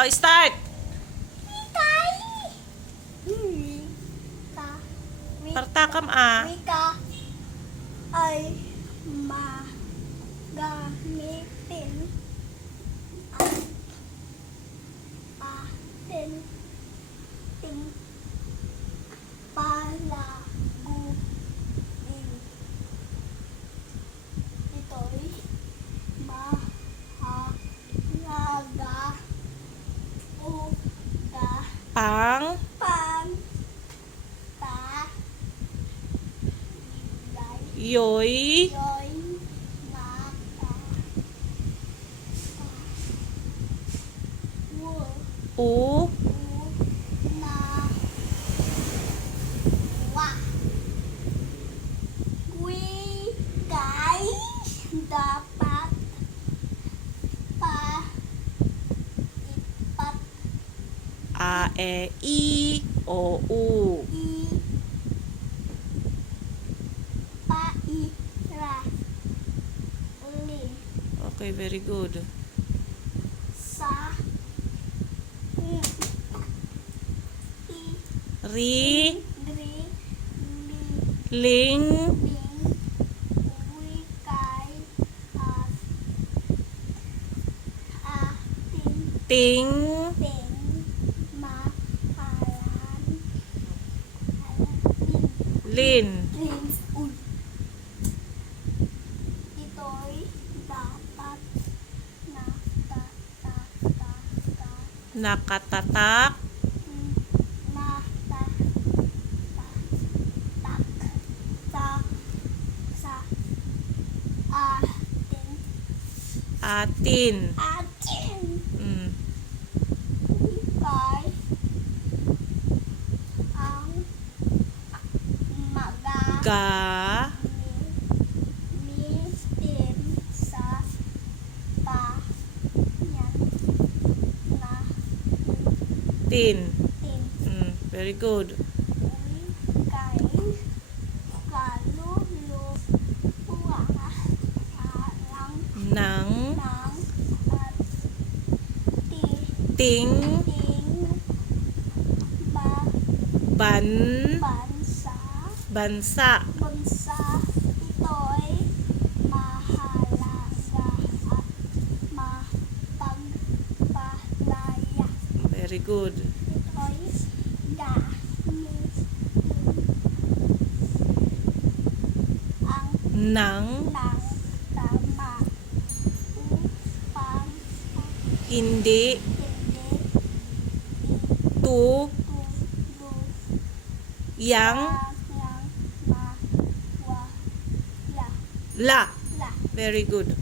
Oh, start! Mikay! Mika. Mika. Ay magamitin ang atin ting Pang. pang lay Yoy. yoy wo U. u A, E, I, O, U. i Okay, very good. sa Ri, li ling, ting, ting ta Nakatatak. Atin. atin Mm. kay ang maga Ga. Mistin sa pa yan na Tin. tin Mm. Very good. Nang. Ting. ting ba Ban. Bansa Bansa. bansa ito'y mahalaga at mapagpalaya. Very good. Ito'y gamitin ang Nang. ng tama upang Hindi. hindi itulog Yang. La. La. Very good.